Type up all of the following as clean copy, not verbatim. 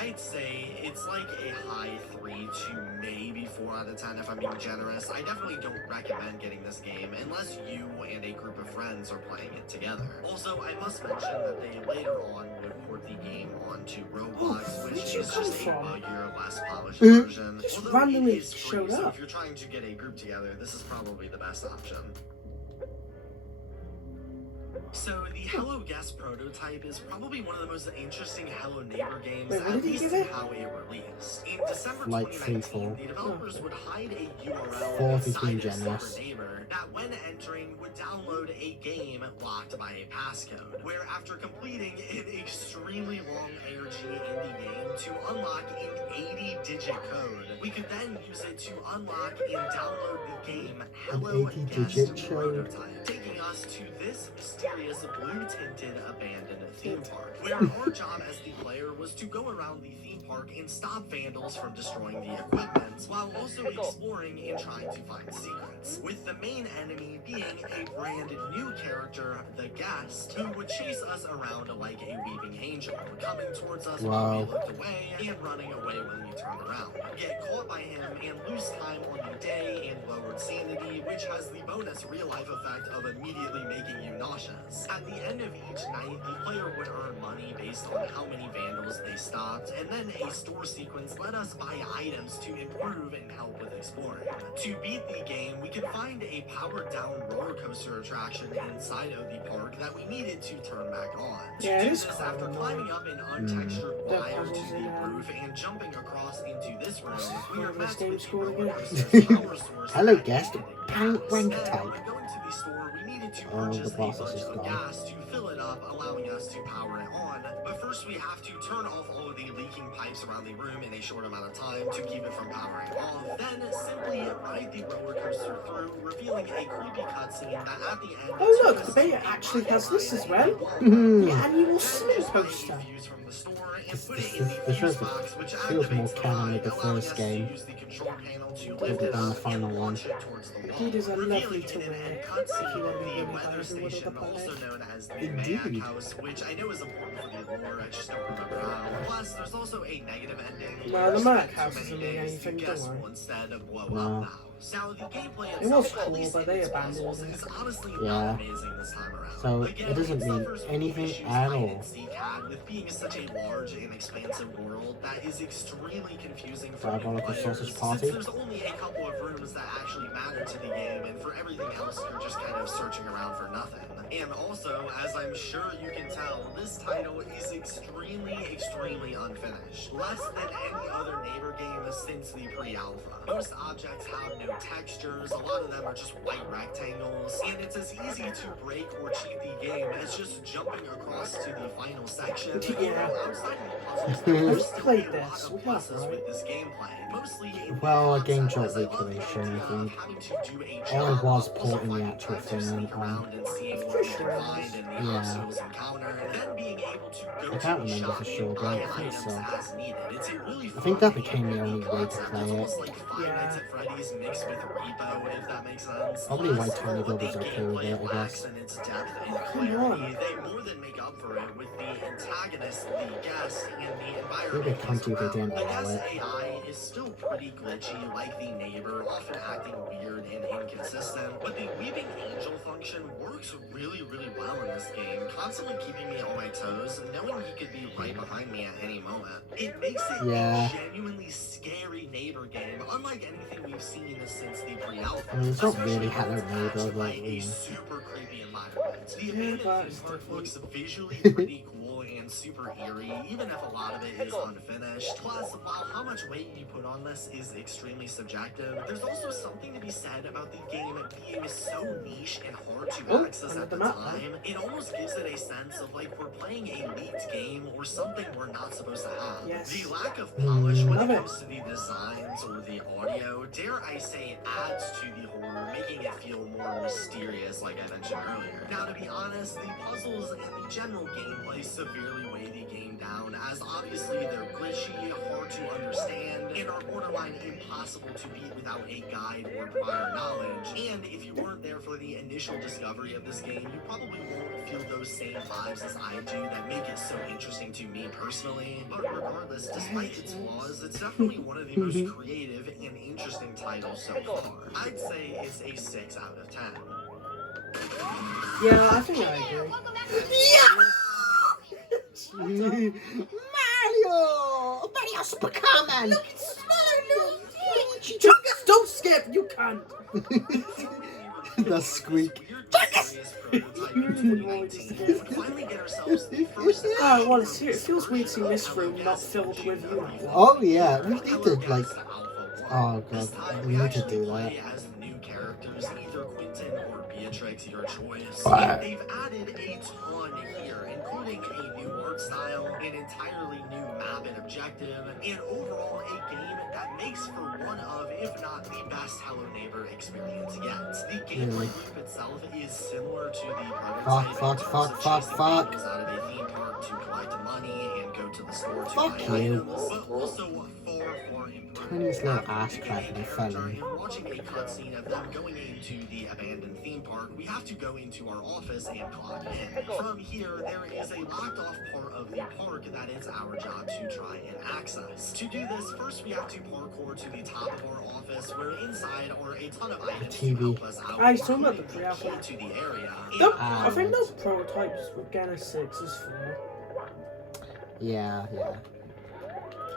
I'd say it's like a high 3 to maybe 4 out of 10 if I'm being generous. I definitely don't recommend getting this game unless you and a group of friends are playing it together. Also, I must mention that they later on would port the game onto Roblox, which is just a buggier, less polished version. Just Although randomly it is free, showed so up. if you're trying to get a group together, this is probably the best option. So, the Hello Guest prototype is probably one of the most interesting Hello Neighbor games, Wait, what at did he least give in it? how it released. In December Like 2019, the developers would hide a URL inside of Super Neighbor that, when entering, would download a game locked by a passcode, where after completing an extremely long ARG in the game to unlock an 80-digit code, we could then use it to unlock and download the game Hello Guest prototype, taking us to this mysterious blue-tinted abandoned theme park, where our job as the player was to go around the theme park and stop vandals from destroying the equipment, while also exploring and trying to find secrets, with the main enemy being a brand new character, the Guest, who would chase us around like a weeping angel, coming towards us when we looked away and running away when we turned around, get caught by him and lose time on the day and lowered sanity, which has the bonus real-life effect of immediately making you nauseous. At the end of each night, the player would earn money based on how many vandals they stopped, and then a store sequence let us buy items to improve and help with exploring. To beat the game, we could find a powered-down roller coaster attraction inside of the park that we needed to turn back on. Yeah, to do it's this, after climbing up an untextured wire to the roof and jumping across into this room, we were met with the roller coaster's power source. Hello, Guest. Pank wank Instead, type. when going to the store, we needed to purchase a bunch of gas to fill it up, allowing us to power it on. But first, we have to turn off all of the leaking pipes around the room in a short amount of time to keep it from powering off. Then simply ride the roller coaster through, revealing a creepy cutscene that at the end. Oh look, the beta actually has this as well. The annual Slim poster. This feels more canon with the first game than the final one. Indeed is a lovely to wear if you want to be really by everyone on the planet. Indeed. Which I know is important for the lore, I just don't remember how. Plus, there's also a negative ending. No, the Merc House isn't doing anything, don't worry. Instead of blow No. up now. Now, the gameplay It was itself, at cool, least but in they its abandoned puzzles, it. is honestly Yeah. not amazing this time around. So Again, it doesn't it mean suffers from anything issues at hide all. and seek had with being such a large and expansive world that is extremely confusing for new Diabolical players, Sausage Party. since there's only a couple of rooms that actually matter to the game, and for everything else you're just kind of searching around for nothing. And also, as I'm sure you can tell, this title is extremely unfinished. Less than any other neighbor game since the pre-alpha. Most objects have no textures, a lot of them are just white rectangles, and it's as easy to break or cheat the game as just jumping across to the final section. Yeah. Outside of the puzzles, there are Who's still played a this? lot We of have, pluses right? with this gameplay. Mostly in Well, a concept, game jolt as I love the recreation, I idea of think. having to do a All it job, was also porting the finding actual time to thing sneak on. around and seeing what you can find and the obstacles encountered, then being able to go I can't to the remember shop for sure, and but buy I think items so. as needed. It's a really I think fun that became the and only unique way to concept. play It's it. almost like Five Nights at Freddy's mixed with Repo, if that makes sense. Probably why Plus, Tiny for what Build was the okay with gameplay it, I lacks guess. in its depth and clarity, they more than make up for it with the antagonist, the Guest, and the environment. Maybe country they didn't The allow Guest it. AI is still pretty glitchy, like the neighbor, often acting weird and inconsistent, but the Weeping Angel function works really well in this game, constantly keeping me on my toes, knowing he could be right behind me at any moment. It makes it Yeah. a genuinely scary neighbor game, unlike anything we've seen since the pre-alpha. I mean, it's not Especially really when Hello it's backed Neighbor, by but, a you know. super creepy environment. The abandoned but theme it's park different. looks visually pretty cool and super eerie, even if a lot of it is unfinished. Plus, while how much weight you put on this is extremely subjective, there's also something to be said about the game being so niche and hard to access at the time. It almost gives it a sense of like we're playing a leaked game or something we're not supposed to have. Yes. The lack of polish when Love it it. comes to the designs or the audio, dare I say, adds to the horror, making it feel more mysterious, like I mentioned earlier. Now, to be honest, the puzzles and the general gameplay severely weigh the game down. down, as obviously they're glitchy, hard to understand, and are borderline impossible to beat without a guide or prior knowledge. And if you weren't there for the initial discovery of this game, you probably won't feel those same vibes as I do that make it so interesting to me personally. But regardless, despite its flaws, it's definitely one of the most creative and interesting titles so far. I'd say it's a 6 out of 10. Yeah, I think I agree. Mario Superman! Jungus, don't skip, you can't. The squeak. Oh, well, it feels weird seeing this room not filled with you. Oh yeah, we need to like. Oh god, we need to do that. As the new characters, either Quentin or Beatrix, your choice. Alright. They've added a ton here, including a new art style, an entirely new map and objective, and overall a game that makes for one of, if not the best Hello Neighbor experience yet. The gameplay loop itself is similar to the prototype. Fuck. Out of a theme park to collect money and go to the store to Fuck buy you. items, but also far improved. Tony's little ass crack and felon. Watching a cutscene of them going into the abandoned theme park, we have to go into our office and clock in. From here, there is a locked off part of the park that is our job to try and access. To do this, first we have to parkour to the top of our office, where inside are a ton of items to TV. help us out. I was talking about the pre-alpha. To the area. I think those prototypes with Genesis is fair. Yeah.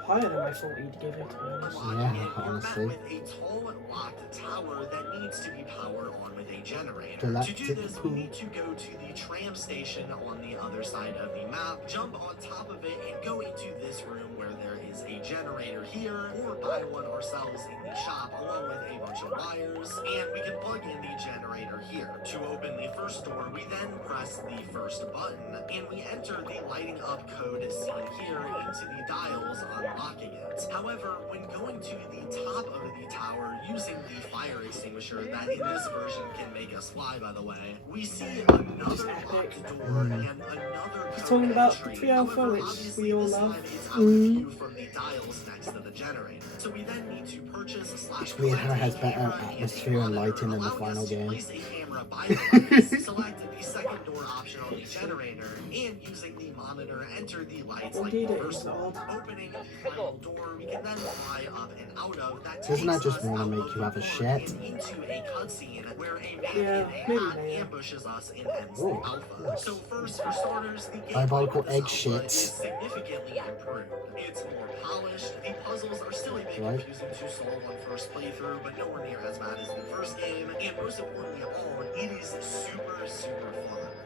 Higher than I thought he'd give it, to be honest. Yeah, honestly. With a tall locked tower that needs to be powered on with a generator. To Galactic do this, we pool. need to go to the tram station on the other side of the map, jump on top of it, and go into this room where there is a generator here, or buy one ourselves in the shop along with a bunch of wires, and we can plug in the generator here. To open the first door, we then press the first button, and we enter the lighting up code seen here into the dials unlocking it. However, when going to the top of the tower using the fire extinguisher that in this version can make us fly, by the way, we see another locked door and another He's talking about entry. pre-alpha, However, which obviously we all this love. time it's out of view from the dials next to the generator. So we then need to purchase It's weird how it has better atmosphere and lighting in the final game. Place a camera by the device, select the second door option on the generator, and using the monitor, enter the lights like Indeed, the it first is one. odd. Opening the final door, we can then fly up and out of. That Doesn't that takes just us wanna out make of you the have a door shit? and into a cutscene where a man Yeah, in a maybe hat not. ambushes us and ends Ooh, the alpha. So first, for starters, the gameplay Diabolical of this egg alpha shits. is significantly improved. It's more polished. The puzzles are still a bit Right. confusing to solve on first playthrough, but nowhere near as bad as the first game. And most importantly of all, it is super fun.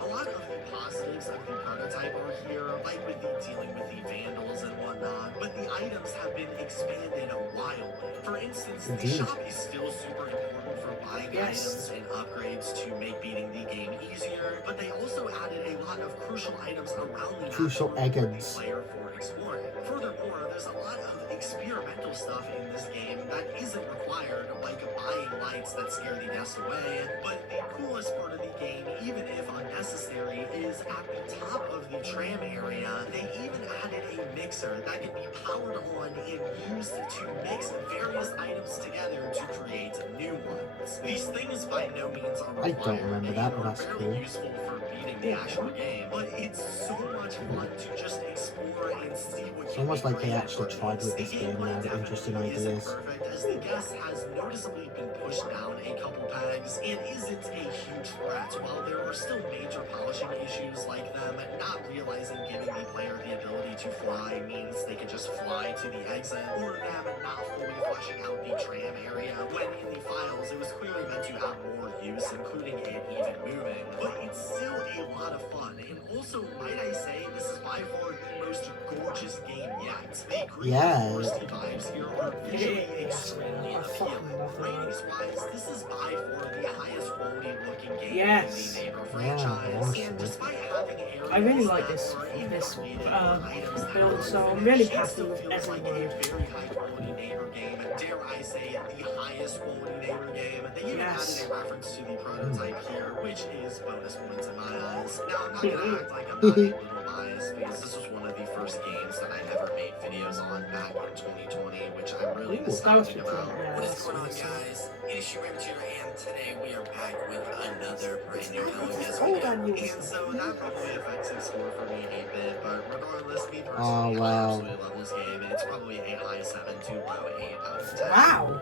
A lot of the positives of the prototype are here, like with the dealing with the vandals and whatnot, but the items have been expanded wildly. For instance, the Indeed. shop is still super important for buying Yes. items and upgrades to make beating the game easier, but they also added a lot of crucial items around the map Crucial for the eggeds. player for exploring. Furthermore, there's a lot of experimental stuff in this game that isn't required, like buying lights that scare the guests away, but the coolest part of the game, even if unnecessary, is at the top of the tram area, they even added a mixer that can be powered on and used to mix various items together to create new ones. These things by no means are I required. don't remember that, but They are that's very cool. useful for beating the actual game, but it's so much fun to just explore and see what It's you almost can like they create actually from tried this. with this The game and gameplay had interesting definitely isn't ideas. perfect, as the guest has noticeably been pushed down a couple pegs and isn't a huge threat. While there are still major polishing issues like them not realizing giving the player the ability to fly means they can just fly to the exit, or them not fully fleshing out the tram area when in the files it was clearly meant to have more use, including it even moving. But it's still a lot of fun, and also, might I say, this is by far the most gorgeous game yet. The green Yeah. foresty vibes here are visually Yes, extremely I fucking appealing. love that. Ratings-wise, this is by far the highest quality looking game Yes. in the Neighbor Yeah, franchise. honestly. And despite having areas I really like that this are even this created for items that build, are so I'm finished, really it happy still with feels every like word. a very high quality Neighbor game. Dare I say the highest quality Neighbor game. They even Yes. added a reference to the prototype here, which is bonus points in my eyes. Now I'm not gonna act like I'm not a little guys, because this was one of the first games that I ever made videos on back in 2020, which I'm really Ooh, nostalgic that was about. yeah, What is that's going on, awesome. guys? It is Shurator, and today we are back with another brand new Hello Guest Oh, video. that news. And so that probably affects the score for me a bit, but regardless, me personally, Oh, I wow. absolutely love this game. It's probably a high 7 to low 8 out of 10. Wow.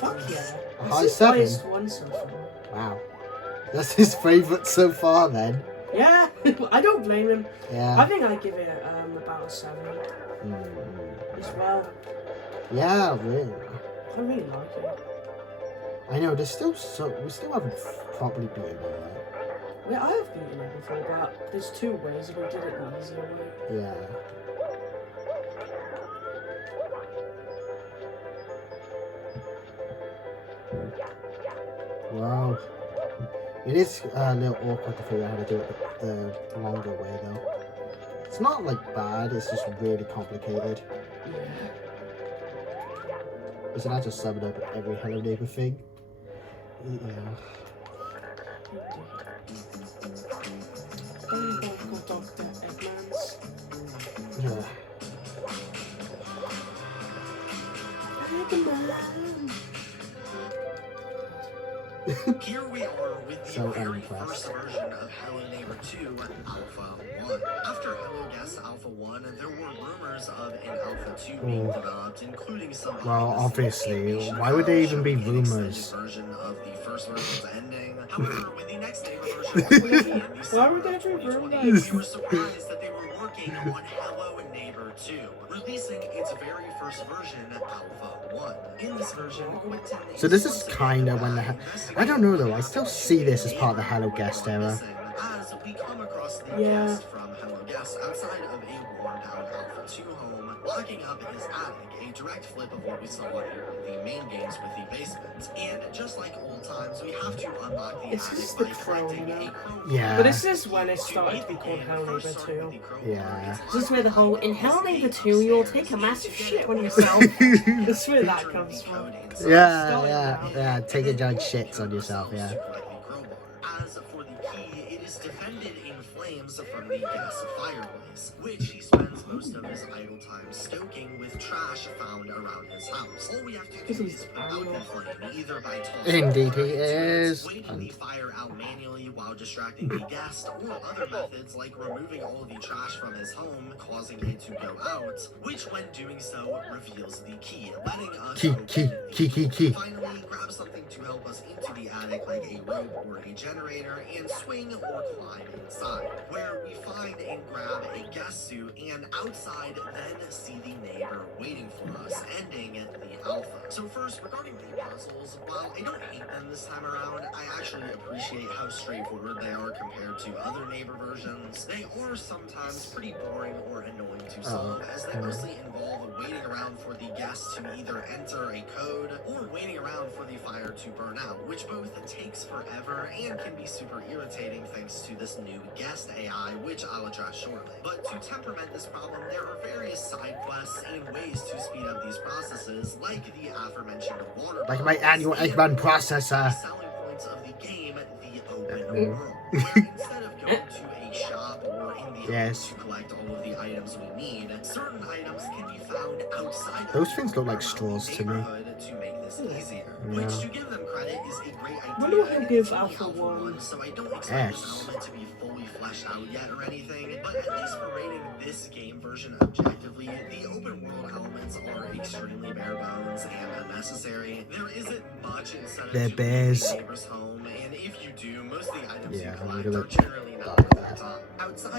Fuck yeah. A That's high his 7? highest one so far. Wow. That's his favourite so far then. Yeah, I don't blame him. I Yeah. think I give it about a 7 Mm. as well. Yeah, really. I really like it. I know, there's still we still haven't properly beaten it yet. Yeah, I have beaten it before, but there's two ways. If we did it the easier way. Yeah. Wow. It is a little awkward to figure out how to do it the longer way though. It's not like bad, it's just really complicated. Yeah. Isn't that just summing up every Hello Neighbor thing? Yeah. Dr. Eggman's. Yeah. Eggman. Here we are with the So very unimpressed. first version of Hello Neighbor 2 Alpha 1. After Hello Guest Alpha 1, there were rumors of an Alpha 2 being developed, including some Well, obvious obviously, information why would they even be showing an extended rumors? version of the first version's ending. However, with the next Neighbor version, Why would they be 2020, rumors? we were surprised that they were working on Hello Neighbor 2, releasing its very first version, Alpha 1. In this version, Quentin So this is kinda when the I don't know though, I still see this as part of the Hello Guest era. As we come across the Yeah. guest from Hello Guest outside of a worn out Alpha 2 home, locking up his attic, a direct flip of what we saw in the main games with the basement. And just like old times, we have to unlock the It's attic just the by crow, collecting you know? a crow. Yeah. But this is when it started to be called Hello Neighbor 2. Yeah. This is where the whole, in Hello Neighbor 2, you'll take a massive shit on yourself. That's where that comes from. Yeah, take a giant shits on yourself, yeah. As for the key, it is defended in flames from the gas fireplace, which he spends most of his idle time stoking with trash found around his house. All we have to do is put out the flame, either by tossing Indeed water he into it, is. waiting the fire out manually while distracting the guest, or other methods like removing all of the trash from his home, causing it to go out, which when doing so reveals the key, letting us Key. Finally, grab something to help us into the attic like a rope or a generator and swing or climb inside, where we find and grab a guest suit and outside then see the neighbor waiting for us, ending the alpha. So first, regarding the puzzles, while I don't hate them this time around, I actually appreciate how straightforward they are compared to other neighbor versions. They are sometimes pretty boring or annoying to solve, as they mostly involve waiting around for the guest to either enter a code or waiting around for the fire to burn out, which both takes forever and can be super irritating thanks to this new guest AI, which I'll address shortly. But to temperament this problem, there are various side quests and ways to speed up these processes, like the aforementioned water Like my bottles annual and Eggman the processor. selling points of the game, the open world, where instead of going to a shop or in the Yes. to collect all of the items we need, certain items can be found outside of Those things look like the straws to me. neighborhood to make this easier. Yeah. Which, to give them credit, is a great idea. When do I and give it's only Alpha 1? So I don't expect S. this element to be fully fleshed out yet or anything. But at least for rating this game version objectively, the open world elements are extremely bare bones and unnecessary. There isn't much incentive They're to bears. leave a neighbor's home, and if you do, most of the items Yeah, you I'm collect gonna are generally not die worth there. your time. Outside